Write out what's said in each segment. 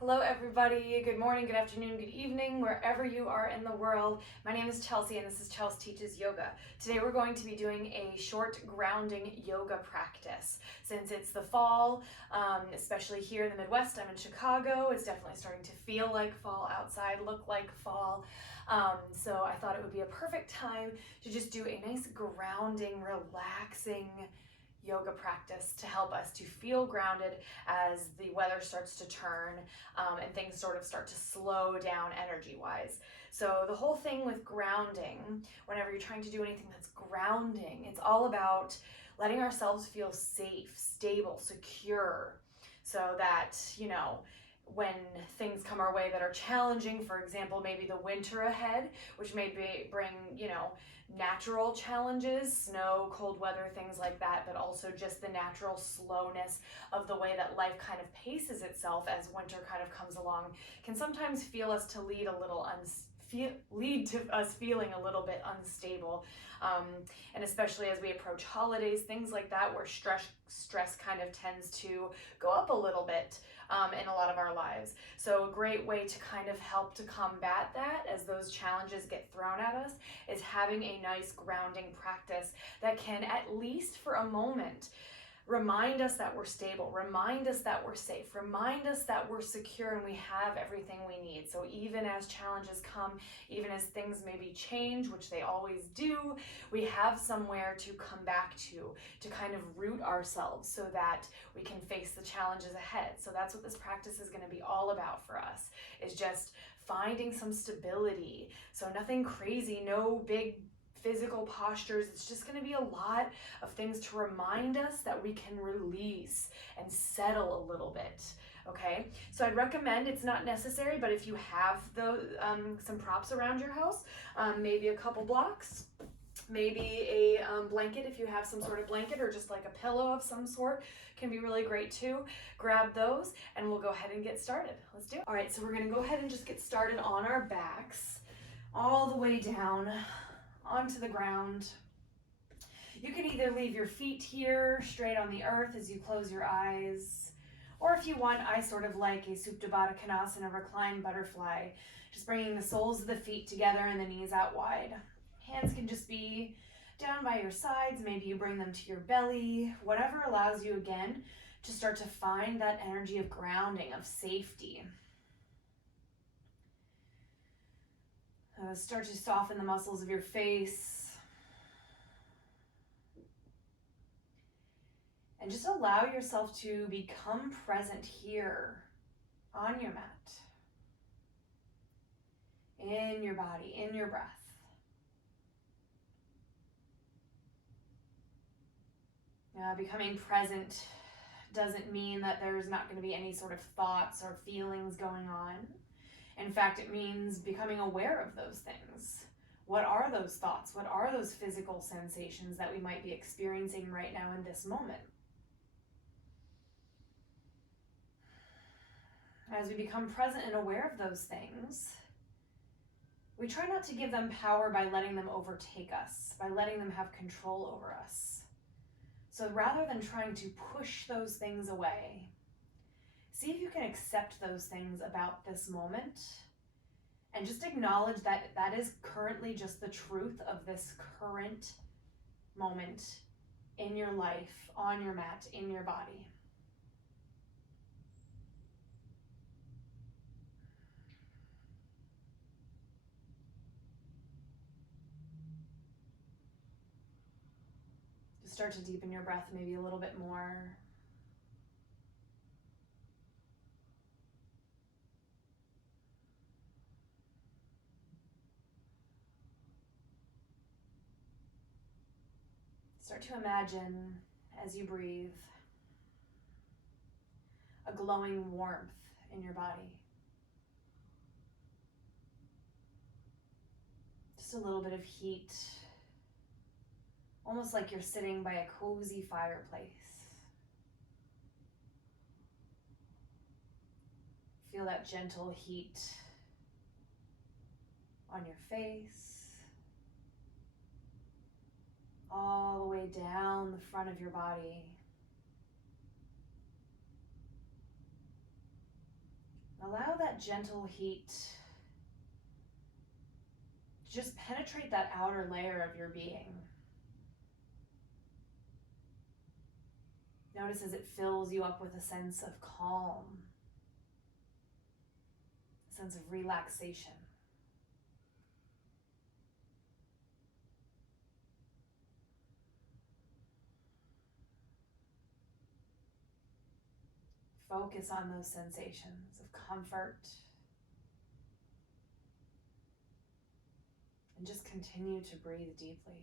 Hello everybody, good morning, good afternoon, good evening, wherever you are in the world. My name is Chelsea and this is Chelsea Teaches Yoga. Today we're going to be doing a short grounding yoga practice. Since it's the fall, especially here in the Midwest, I'm in Chicago, it's definitely starting to feel like fall outside, look like fall. So I thought it would be a perfect time to just do a nice grounding, relaxing yoga practice to help us to feel grounded as the weather starts to turn and things sort of start to slow down energy-wise. So the whole thing with grounding, whenever you're trying to do anything that's grounding, it's all about letting ourselves feel safe, stable, secure, so that, when things come our way that are challenging, for example, maybe the winter ahead, which may bring, natural challenges, snow, cold weather, things like that, but also just the natural slowness of the way that life kind of paces itself as winter kind of comes along, can sometimes lead to us feeling a little bit unstable, and especially as we approach holidays, things like that, where stress kind of tends to go up a little bit in a lot of our lives. So a great way to kind of help to combat that as those challenges get thrown at us is having a nice grounding practice that can, at least for a moment, remind us that we're stable, remind us that we're safe, remind us that we're secure and we have everything we need. So even as challenges come, even as things maybe change, which they always do, we have somewhere to come back to kind of root ourselves so that we can face the challenges ahead. So that's what this practice is going to be all about for us, is just finding some stability. So nothing crazy, no big physical postures. It's just going to be a lot of things to remind us that we can release and settle a little bit. Okay, so I'd recommend, it's not necessary, but if you have some props around your house, maybe a couple blocks, maybe a blanket, if you have some sort of blanket, or just like a pillow of some sort, can be really great too. Grab those and we'll go ahead and get started. Let's do it. All right, so we're going to go ahead and just get started on our backs, all the way down onto the ground. You can either leave your feet here straight on the earth as you close your eyes, or if you want, I sort of like a Supta Badakanasana, reclined butterfly, just bringing the soles of the feet together and the knees out wide. Hands can just be down by your sides, maybe you bring them to your belly, whatever allows you, again, to start to find that energy of grounding, of safety. Start to soften the muscles of your face. And just allow yourself to become present here on your mat, in your body, in your breath. Becoming present doesn't mean that there's not going to be any sort of thoughts or feelings going on. In fact, it means becoming aware of those things. What are those thoughts? What are those physical sensations that we might be experiencing right now in this moment? As we become present and aware of those things, we try not to give them power by letting them overtake us, by letting them have control over us. So rather than trying to push those things away, see if you can accept those things about this moment and just acknowledge that that is currently just the truth of this current moment in your life, on your mat, in your body. Just start to deepen your breath maybe a little bit more. Start to imagine, as you breathe, a glowing warmth in your body. Just a little bit of heat, almost like you're sitting by a cozy fireplace. Feel that gentle heat on your face, all the way down the front of your body. Allow that gentle heat just penetrate that outer layer of your being. Notice as it fills you up with a sense of calm, a sense of relaxation. Focus on those sensations of comfort. And just continue to breathe deeply.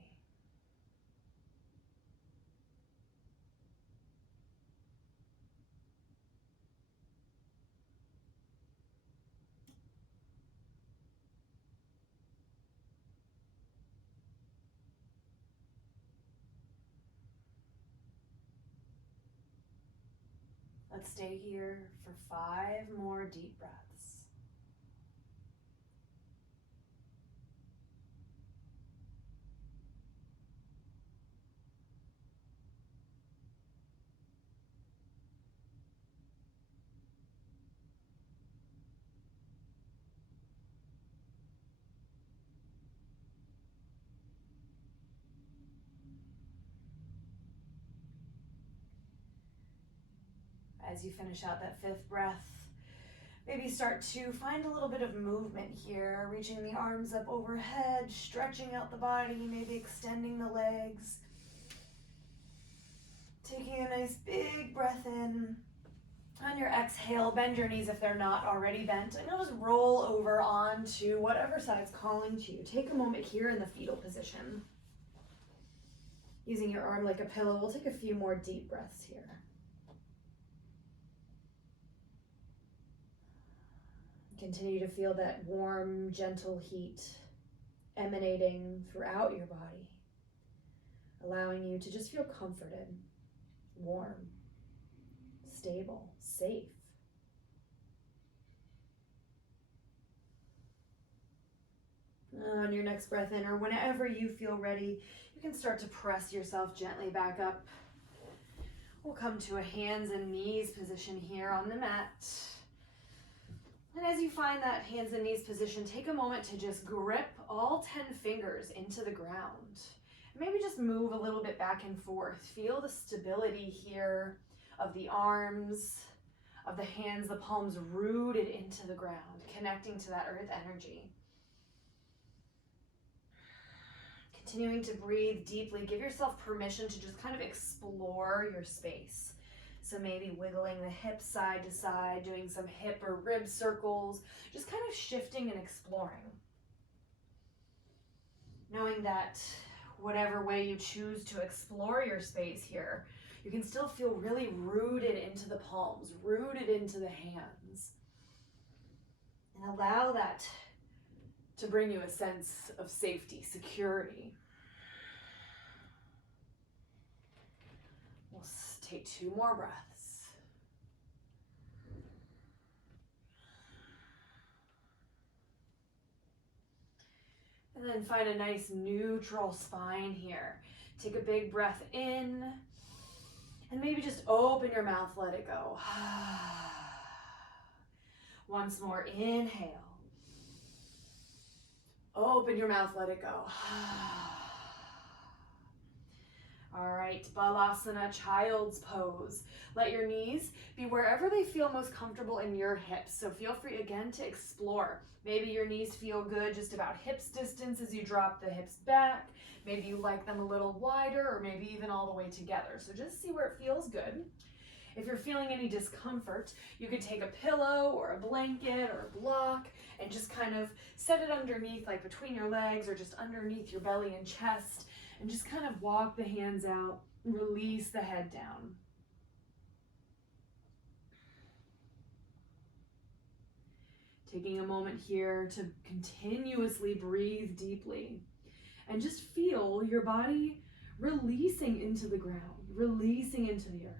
Let's stay here for 5 more deep breaths. As you finish out that 5th breath, maybe start to find a little bit of movement here, reaching the arms up overhead, stretching out the body, maybe extending the legs. Taking a nice big breath in. On your exhale, bend your knees if they're not already bent, and you'll just roll over onto whatever side's calling to you. Take a moment here in the fetal position. Using your arm like a pillow, we'll take a few more deep breaths here. Continue to feel that warm, gentle heat emanating throughout your body, allowing you to just feel comforted, warm, stable, safe. On your next breath in, or whenever you feel ready, you can start to press yourself gently back up. We'll come to a hands and knees position here on the mat. And as you find that hands and knees position, take a moment to just grip all 10 fingers into the ground. Maybe just move a little bit back and forth. Feel the stability here of the arms, of the hands, the palms rooted into the ground, connecting to that earth energy. Continuing to breathe deeply, give yourself permission to just kind of explore your space. So maybe wiggling the hips side to side, doing some hip or rib circles, just kind of shifting and exploring. Knowing that whatever way you choose to explore your space here, you can still feel really rooted into the palms, rooted into the hands. And allow that to bring you a sense of safety, security. We'll take 2 more breaths. And then find a nice neutral spine here. Take a big breath in, and maybe just open your mouth, let it go. Once more, inhale. Open your mouth, let it go. All right, Balasana, child's pose. Let your knees be wherever they feel most comfortable in your hips. So feel free again to explore. Maybe your knees feel good just about hips distance as you drop the hips back. Maybe you like them a little wider, or maybe even all the way together. So just see where it feels good. If you're feeling any discomfort, you could take a pillow or a blanket or a block and just kind of set it underneath, like between your legs or just underneath your belly and chest, and just kind of walk the hands out, release the head down. Taking a moment here to continuously breathe deeply and just feel your body releasing into the ground, releasing into the earth.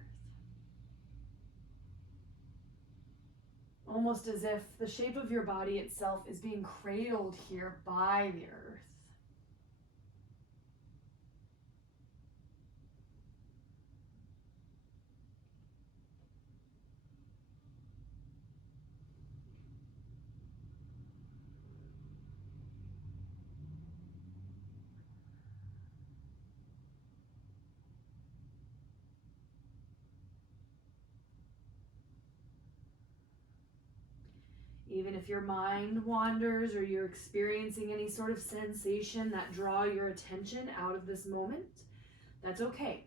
Almost as if the shape of your body itself is being cradled here by the earth. Even if your mind wanders or you're experiencing any sort of sensation that draw your attention out of this moment, that's okay.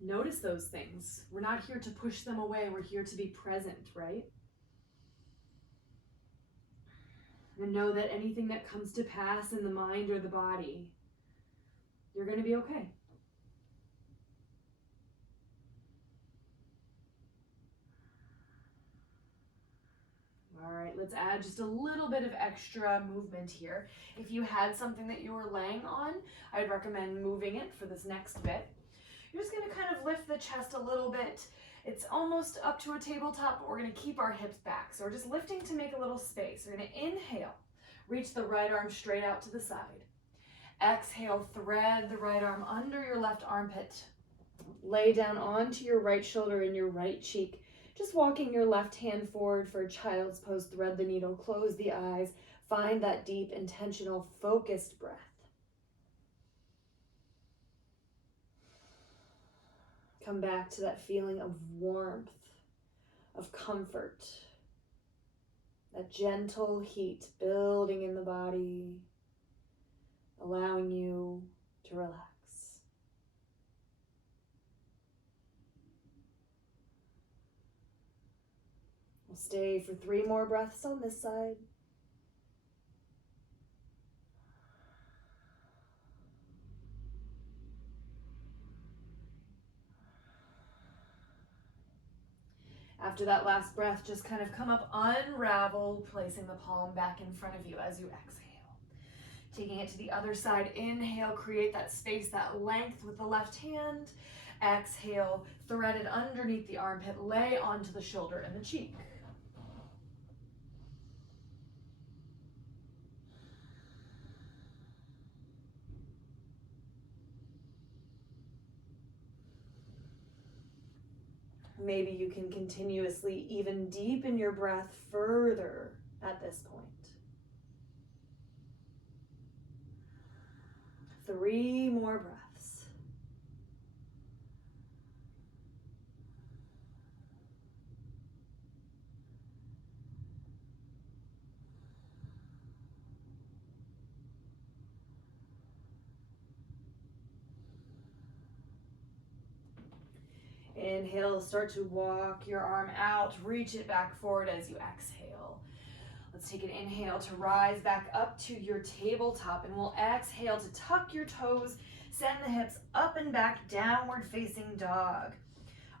Notice those things. We're not here to push them away. We're here to be present, right? And know that anything that comes to pass in the mind or the body, you're going to be okay. All right, let's add just a little bit of extra movement here. If you had something that you were laying on, I'd recommend moving it for this next bit. You're just going to kind of lift the chest a little bit. It's almost up to a tabletop, but we're going to keep our hips back. So we're just lifting to make a little space. We're going to inhale, reach the right arm straight out to the side. Exhale, thread the right arm under your left armpit. Lay down onto your right shoulder and your right cheek. Just walking your left hand forward for a child's pose. Thread the needle, close the eyes. Find that deep, intentional, focused breath. Come back to that feeling of warmth, of comfort. That gentle heat building in the body, allowing you to relax. We'll stay for 3 more breaths on this side. After that last breath, just kind of come up, unravel, placing the palm back in front of you as you exhale. Taking it to the other side, inhale, create that space, that length with the left hand. Exhale, thread it underneath the armpit, lay onto the shoulder and the cheek. Maybe you can continuously even deepen your breath further at this point. 3 more breaths. Inhale, start to walk your arm out, reach it back forward as you exhale. Let's take an inhale to rise back up to your tabletop, and we'll exhale to tuck your toes, send the hips up and back, downward facing dog.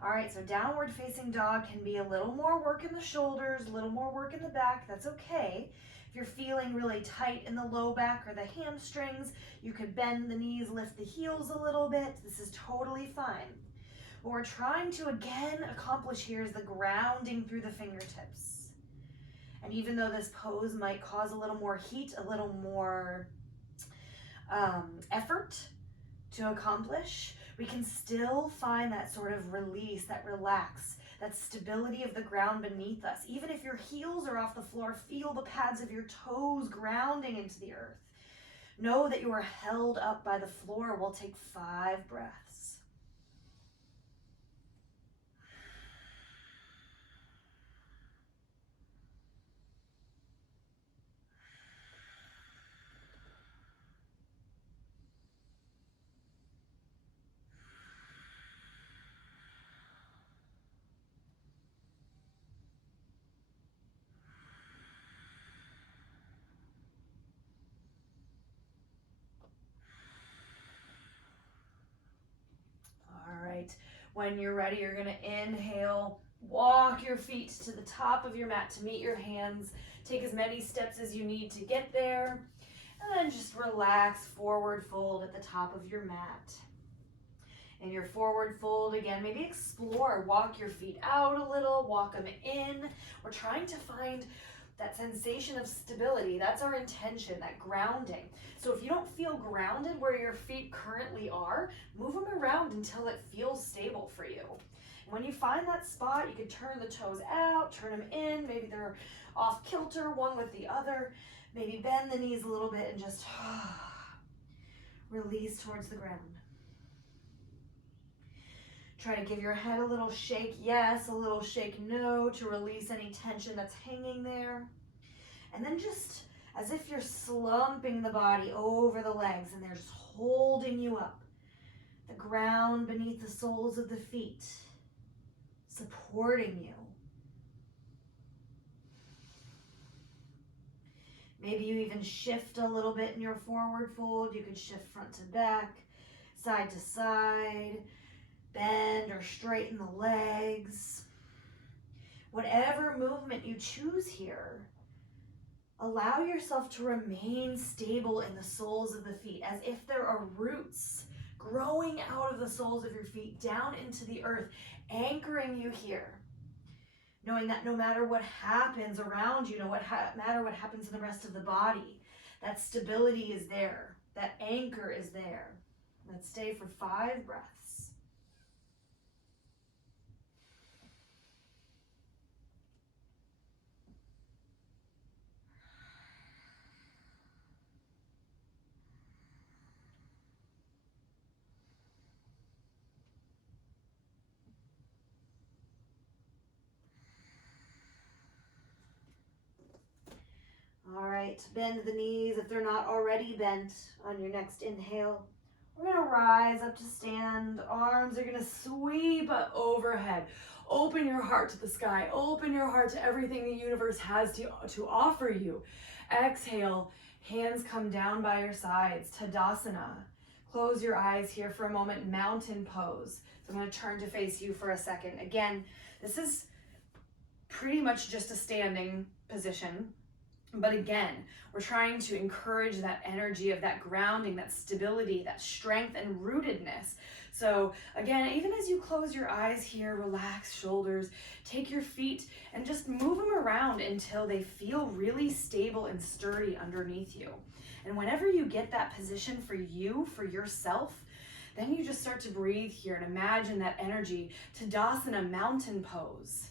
All right, so downward facing dog can be a little more work in the shoulders, a little more work in the back. That's okay. If you're feeling really tight in the low back or the hamstrings, you could bend the knees, lift the heels a little bit. This is totally fine. What we're trying to again accomplish here is the grounding through the fingertips. And even though this pose might cause a little more heat, a little more effort to accomplish, we can still find that sort of release, that relax, that stability of the ground beneath us. Even if your heels are off the floor, feel the pads of your toes grounding into the earth. Know that you are held up by the floor. We'll take 5 breaths. When you're ready, you're going to inhale, walk your feet to the top of your mat to meet your hands. Take as many steps as you need to get there. And then just relax, forward fold at the top of your mat. In your forward fold, again, maybe explore, walk your feet out a little, walk them in. We're trying to find that sensation of stability. That's our intention, that grounding. So if you don't feel grounded where your feet currently are, move them around until it feels stable for you. When you find that spot, you can turn the toes out, turn them in. Maybe they're off kilter, one with the other. Maybe bend the knees a little bit and just release towards the ground. Try to give your head a little shake, yes, a little shake, no, to release any tension that's hanging there. And then just as if you're slumping the body over the legs and they're just holding you up. The ground beneath the soles of the feet, supporting you. Maybe you even shift a little bit in your forward fold. You can shift front to back, side to side, bend or straighten the legs. Whatever movement you choose here, allow yourself to remain stable in the soles of the feet as if there are roots growing out of the soles of your feet down into the earth, anchoring you here. Knowing that no matter what happens around you, no matter what happens in the rest of the body, that stability is there, that anchor is there. Let's stay for 5 breaths. All right, bend the knees if they're not already bent on your next inhale. We're gonna rise up to stand. Arms are gonna sweep up overhead. Open your heart to the sky. Open your heart to everything the universe has to offer you. Exhale, hands come down by your sides. Tadasana. Close your eyes here for a moment, mountain pose. So I'm gonna turn to face you for a second. Again, this is pretty much just a standing position. But again, we're trying to encourage that energy of that grounding, that stability, that strength and rootedness. So again, even as you close your eyes here, relax shoulders, take your feet and just move them around until they feel really stable and sturdy underneath you. And whenever you get that position for you, for yourself, then you just start to breathe here and imagine that energy. Tadasana, mountain pose.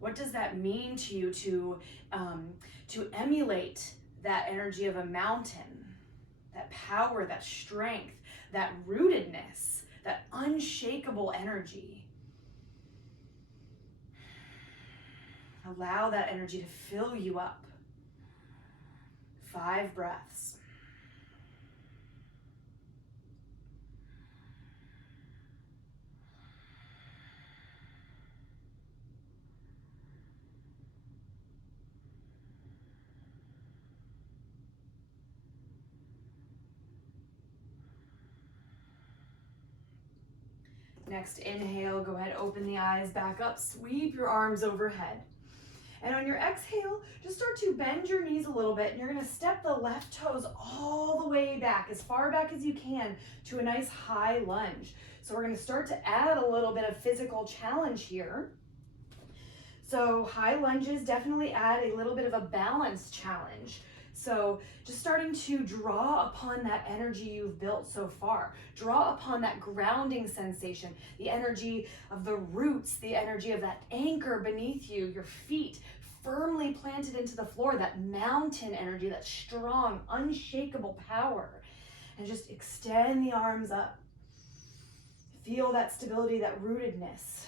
What does that mean to you to emulate that energy of a mountain, that power, that strength, that rootedness, that unshakable energy? Allow that energy to fill you up. 5 breaths. Next inhale, go ahead, open the eyes back up, sweep your arms overhead. And on your exhale, just start to bend your knees a little bit, and you're gonna step the left toes all the way back, as far back as you can, to a nice high lunge. So we're gonna start to add a little bit of physical challenge here. So high lunges definitely add a little bit of a balance challenge. So just starting to draw upon that energy you've built so far. Draw upon that grounding sensation, the energy of the roots, the energy of that anchor beneath you, your feet firmly planted into the floor, that mountain energy, that strong, unshakable power. And just extend the arms up. Feel that stability, that rootedness.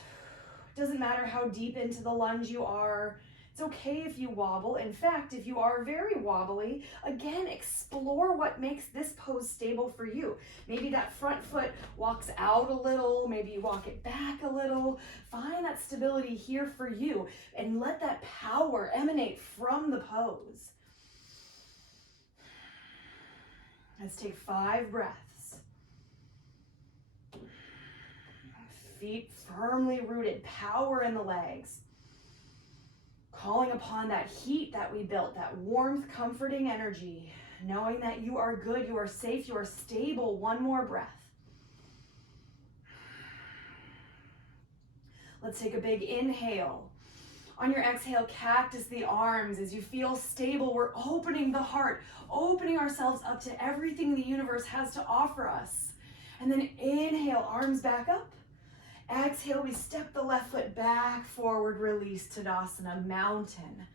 It doesn't matter how deep into the lunge you are. It's okay if you wobble. In fact, if you are very wobbly, again, explore what makes this pose stable for you. Maybe that front foot walks out a little, maybe you walk it back a little. Find that stability here for you and let that power emanate from the pose. Let's take 5 breaths. Feet firmly rooted, power in the legs. Calling upon that heat that we built, that warmth, comforting energy, knowing that you are good, you are safe, you are stable. 1 more breath. Let's take a big inhale. On your exhale, cactus the arms. As you feel stable, we're opening the heart, opening ourselves up to everything the universe has to offer us. And then inhale, arms back up. Exhale, we step the left foot back, forward, release, Tadasana, mountain.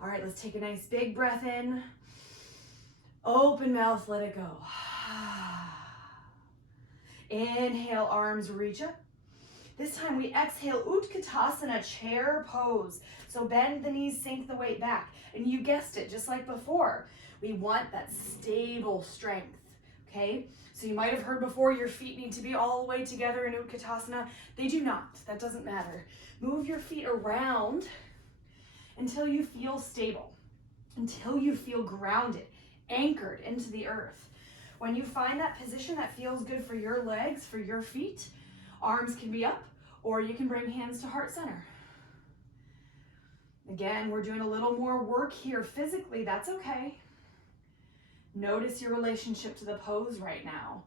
All right, let's take a nice big breath in. Open mouth, let it go. Inhale, arms reach up. This time we exhale, Utkatasana, chair pose. So bend the knees, sink the weight back. And you guessed it, just like before, we want that stable strength, okay? So you might have heard before your feet need to be all the way together in Utkatasana. They do not, that doesn't matter. Move your feet around until you feel stable, until you feel grounded, anchored into the earth. When you find that position that feels good for your legs, for your feet, arms can be up, or you can bring hands to heart center. Again, we're doing a little more work here physically, that's okay. Notice your relationship to the pose right now.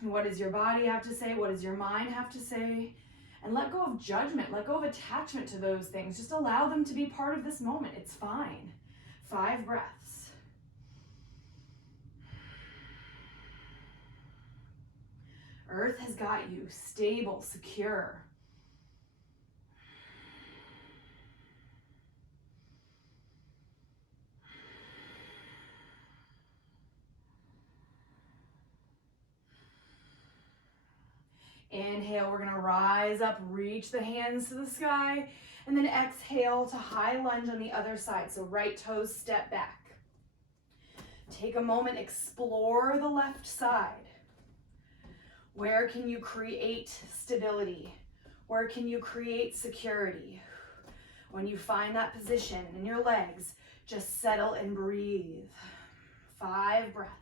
What does your body have to say? What does your mind have to say? And let go of judgment, let go of attachment to those things. Just allow them to be part of this moment, it's fine. 5 breaths. Earth has got you stable, secure. Inhale, we're gonna rise up, reach the hands to the sky, and then exhale to high lunge on the other side. So right toes step back. Take a moment, explore the left side. Where can you create stability? Where can you create security? When you find that position in your legs, just settle and breathe. 5 breaths.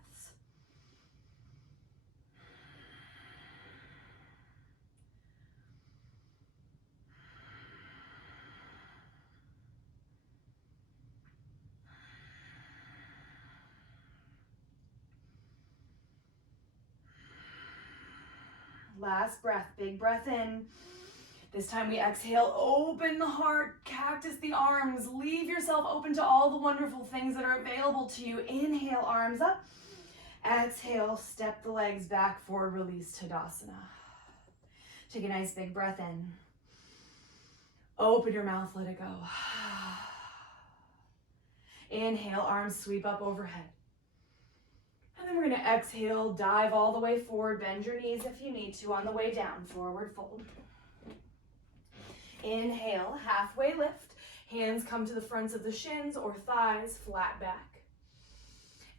Last breath, big breath in. This time we exhale, open the heart, cactus the arms. Leave yourself open to all the wonderful things that are available to you. Inhale, arms up. Exhale, step the legs back forward, release Tadasana. Take a nice big breath in. Open your mouth, let it go. Inhale, arms sweep up overhead. And then we're gonna exhale, dive all the way forward, bend your knees if you need to on the way down, forward fold. Inhale, halfway lift. Hands come to the fronts of the shins or thighs, flat back.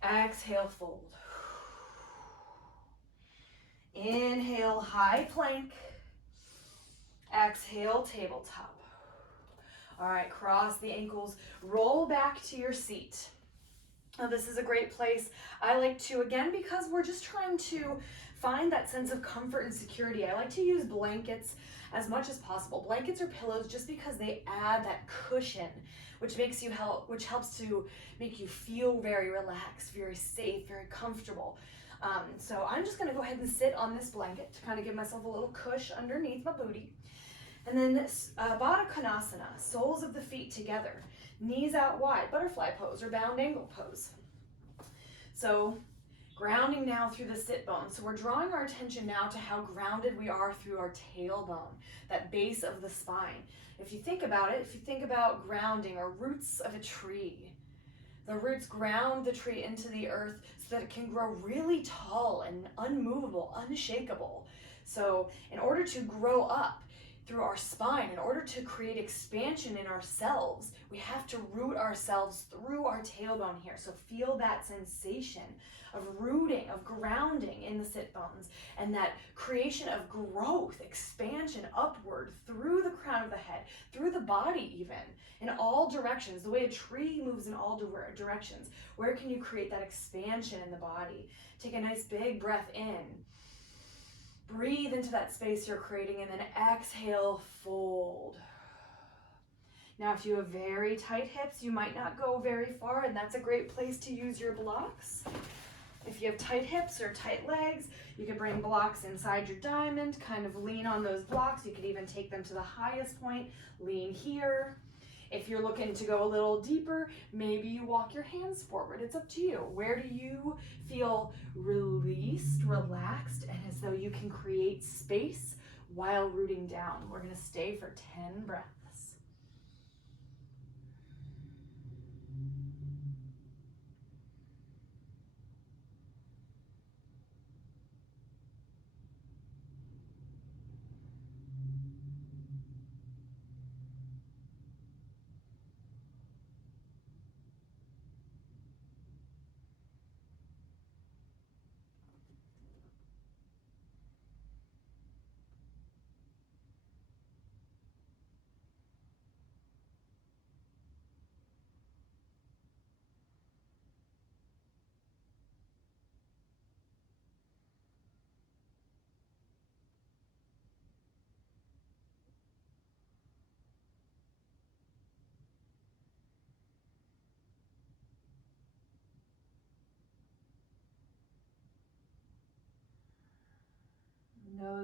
Exhale, fold. Inhale, high plank. Exhale, tabletop. All right, cross the ankles, roll back to your seat. Now this is a great place. I like to, again, because we're just trying to find that sense of comfort and security, I like to use blankets as much as possible. Blankets or pillows, just because they add that cushion, which helps to make you feel very relaxed, very safe, very comfortable. So I'm just gonna go ahead and sit on this blanket to kind of give myself a little cush underneath my booty. And then this Badakanasana, soles of the feet together, knees out wide, butterfly pose or bound angle pose. So grounding now through the sit bones. So we're drawing our attention now to how grounded we are through our tailbone, that base of the spine. If you think about it, if you think about grounding or roots of a tree, the roots ground the tree into the earth so that it can grow really tall and unmovable, unshakable. So in order to grow up through our spine, in order to create expansion in ourselves, we have to root ourselves through our tailbone here. So feel that sensation of rooting, of grounding in the sit bones, and that creation of growth, expansion upward through the crown of the head, through the body even, in all directions, the way a tree moves in all directions. Where can you create that expansion in the body? Take a nice big breath in. Breathe into that space you're creating, and then exhale, fold. Now, if you have very tight hips, you might not go very far, and that's a great place to use your blocks. If you have tight hips or tight legs, you can bring blocks inside your diamond, kind of lean on those blocks. You could even take them to the highest point, lean here. If you're looking to go a little deeper, maybe you walk your hands forward. It's up to you. Where do you feel released, relaxed, and as though you can create space while rooting down? We're gonna stay for 10 breaths.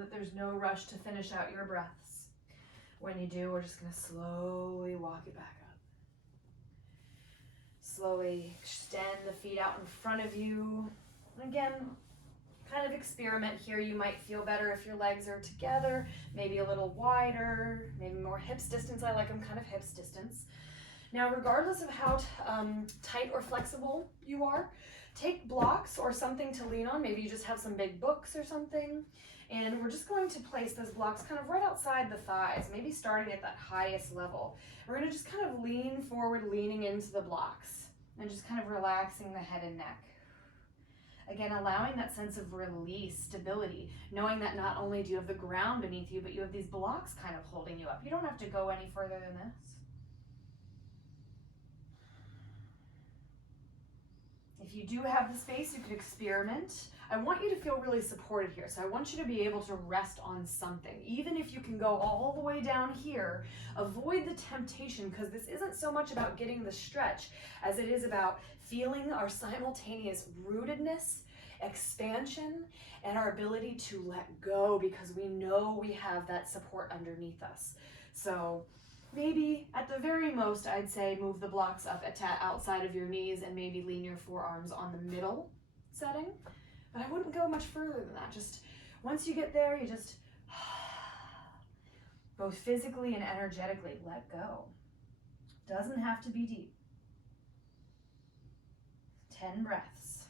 that there's no rush to finish out your breaths. When you do, we're just going to slowly walk it back up. Slowly extend the feet out in front of you. Again, kind of experiment here. You might feel better if your legs are together, maybe a little wider, maybe more hips distance. I like them kind of hips distance. Now, regardless of how tight or flexible you are, take blocks or something to lean on. Maybe you just have some big books or something. And we're just going to place those blocks kind of right outside the thighs, maybe starting at that highest level. We're going to just kind of lean forward, leaning into the blocks, and just kind of relaxing the head and neck. Again, allowing that sense of release, stability, knowing that not only do you have the ground beneath you, but you have these blocks kind of holding you up. You don't have to go any further than this. If you do have the space, you can experiment. I want you to feel really supported here. So I want you to be able to rest on something. Even if you can go all the way down here, avoid the temptation, because this isn't so much about getting the stretch as it is about feeling our simultaneous rootedness, expansion, and our ability to let go, because we know we have that support underneath us. So maybe at the very most, I'd say move the blocks up outside of your knees and maybe lean your forearms on the middle setting. But I wouldn't go much further than that. Just once you get there, you just both physically and energetically let go. Doesn't have to be deep. 10 breaths.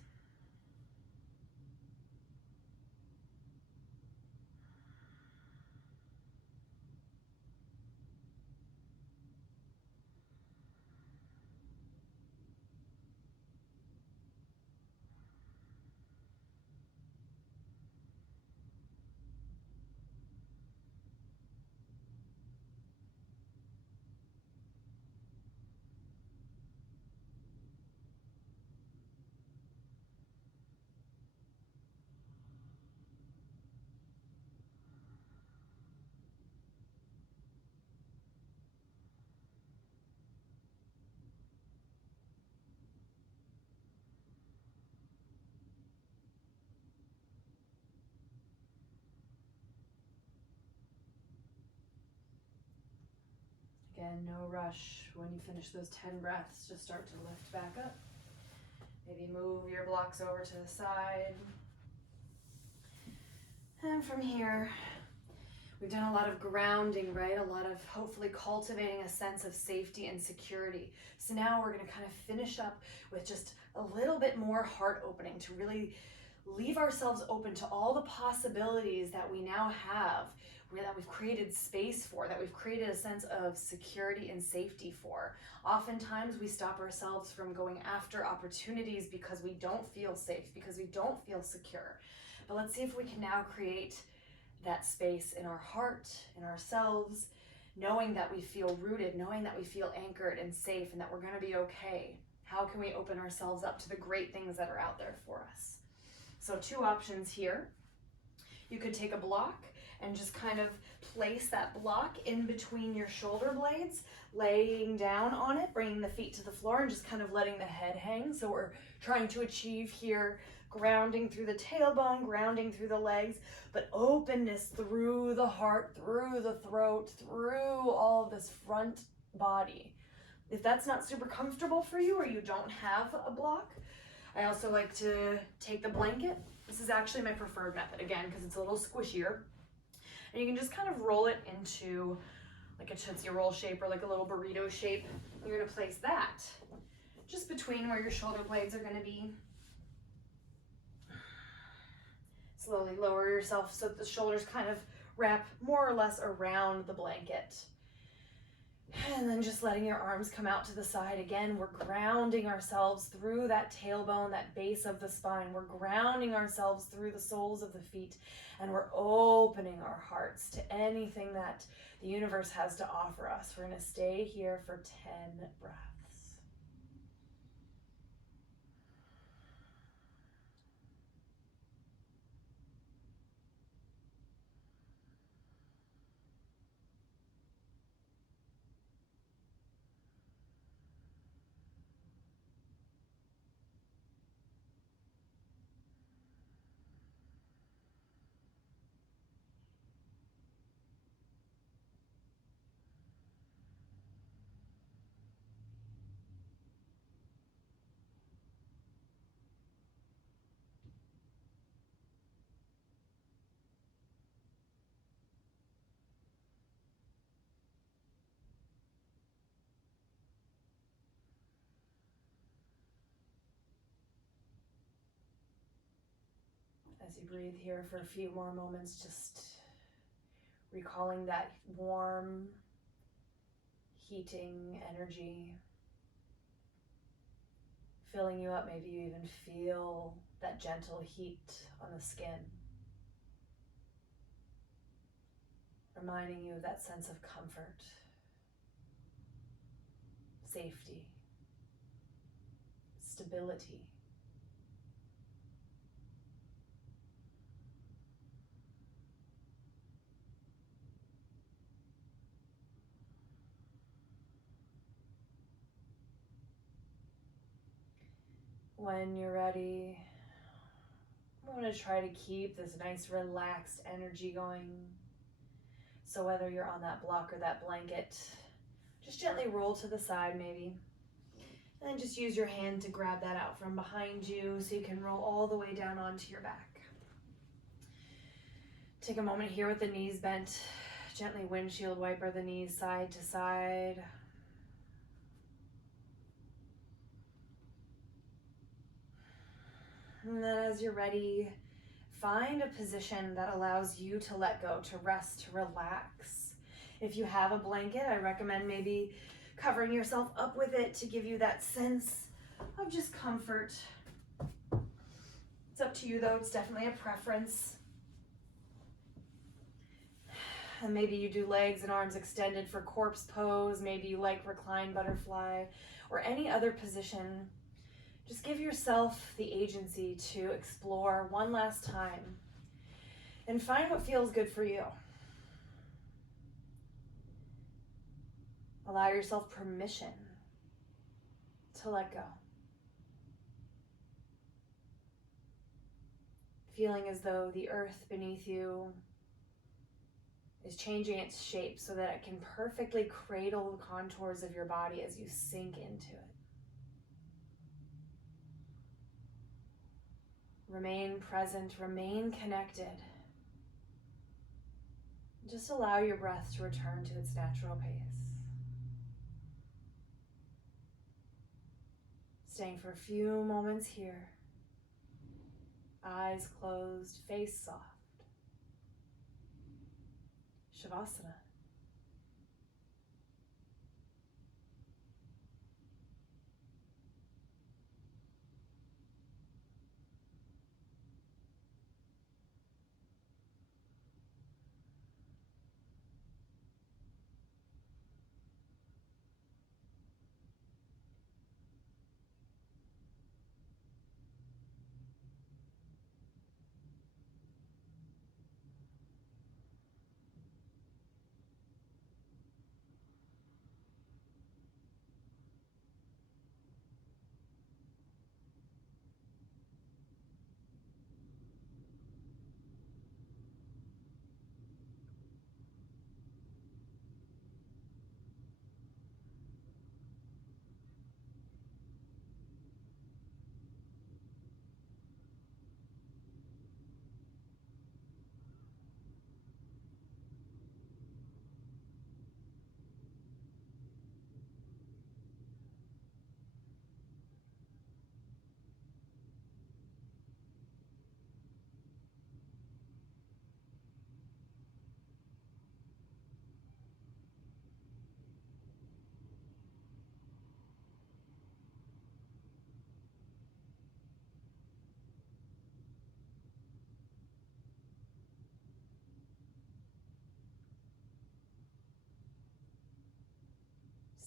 Again, no rush. When you finish those 10 breaths, just start to lift back up. Maybe move your blocks over to the side. And from here, we've done a lot of grounding, right? A lot of hopefully cultivating a sense of safety and security. So now we're going to kind of finish up with just a little bit more heart opening to really leave ourselves open to all the possibilities that we now have, that we've created space for, that we've created a sense of security and safety for. Oftentimes we stop ourselves from going after opportunities because we don't feel safe, because we don't feel secure. But let's see if we can now create that space in our heart, in ourselves, knowing that we feel rooted, knowing that we feel anchored and safe, and that we're going to be okay. How can we open ourselves up to the great things that are out there for us? So 2 options here. You could take a block and just kind of place that block in between your shoulder blades, laying down on it, bringing the feet to the floor, and just kind of letting the head hang. So we're trying to achieve here grounding through the tailbone, grounding through the legs, but openness through the heart, through the throat, through all of this front body. If that's not super comfortable for you, or you don't have a block, I also like to take the blanket. This is actually my preferred method, again, because it's a little squishier. And you can just kind of roll it into like a Tootsie Roll shape or like a little burrito shape. You're going to place that just between where your shoulder blades are going to be. Slowly lower yourself so that the shoulders kind of wrap more or less around the blanket. And then just letting your arms come out to the side. Again, we're grounding ourselves through that tailbone, that base of the spine. We're grounding ourselves through the soles of the feet. And we're opening our hearts to anything that the universe has to offer us. We're going to stay here for 10 breaths. As you breathe here for a few more moments, just recalling that warm, heating energy filling you up. Maybe you even feel that gentle heat on the skin, reminding you of that sense of comfort, safety, stability. When you're ready, I want to try to keep this nice relaxed energy going. So whether you're on that block or that blanket, just gently roll to the side maybe. And then just use your hand to grab that out from behind you so you can roll all the way down onto your back. Take a moment here with the knees bent. Gently windshield wiper the knees side to side. And then as you're ready, find a position that allows you to let go, to rest, to relax. If you have a blanket, I recommend maybe covering yourself up with it to give you that sense of just comfort. It's up to you though, it's definitely a preference. And maybe you do legs and arms extended for corpse pose, maybe you like reclined butterfly, or any other position. Just give yourself the agency to explore one last time and find what feels good for you. Allow yourself permission to let go. Feeling as though the earth beneath you is changing its shape so that it can perfectly cradle the contours of your body as you sink into it. Remain present, remain connected. Just allow your breath to return to its natural pace. Staying for a few moments here. Eyes closed, face soft. Shavasana.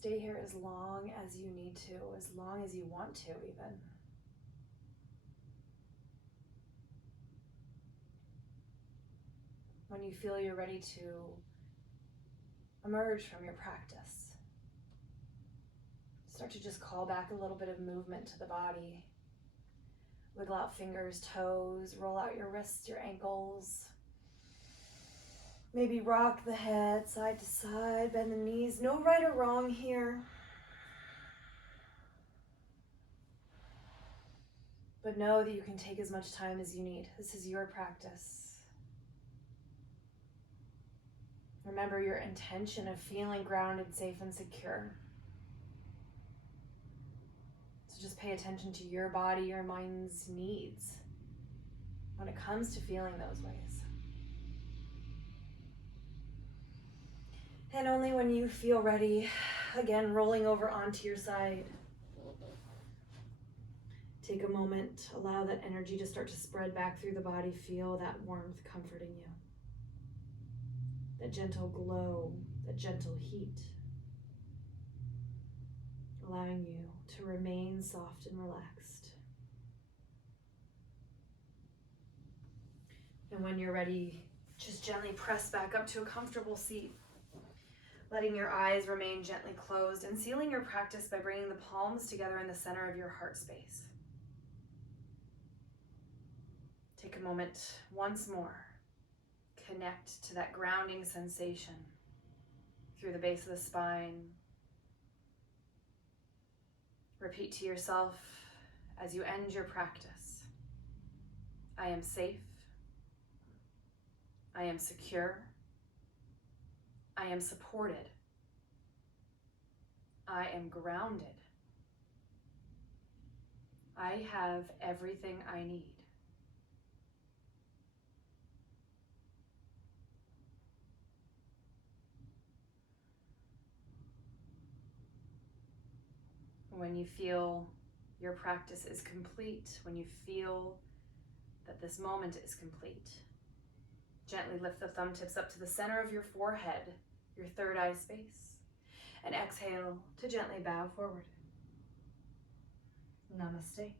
Stay here as long as you need to, as long as you want to even. When you feel you're ready to emerge from your practice, start to just call back a little bit of movement to the body. Wiggle out fingers, toes, roll out your wrists, your ankles. Maybe rock the head side to side, bend the knees. No right or wrong here. But know that you can take as much time as you need. This is your practice. Remember your intention of feeling grounded, safe, and secure. So just pay attention to your body, your mind's needs. when it comes to feeling those ways. And only when you feel ready, again, rolling over onto your side. Take a moment, allow that energy to start to spread back through the body. Feel that warmth comforting you. That gentle glow, that gentle heat. Allowing you to remain soft and relaxed. And when you're ready, just gently press back up to a comfortable seat. Letting your eyes remain gently closed and sealing your practice by bringing the palms together in the center of your heart space. Take a moment once more. Connect to that grounding sensation through the base of the spine. Repeat to yourself as you end your practice. I am safe. I am secure. I am supported. I am grounded. I have everything I need. When you feel your practice is complete, when you feel that this moment is complete, gently lift the thumb tips up to the center of your forehead, your third eye space, and exhale to gently bow forward. Namaste.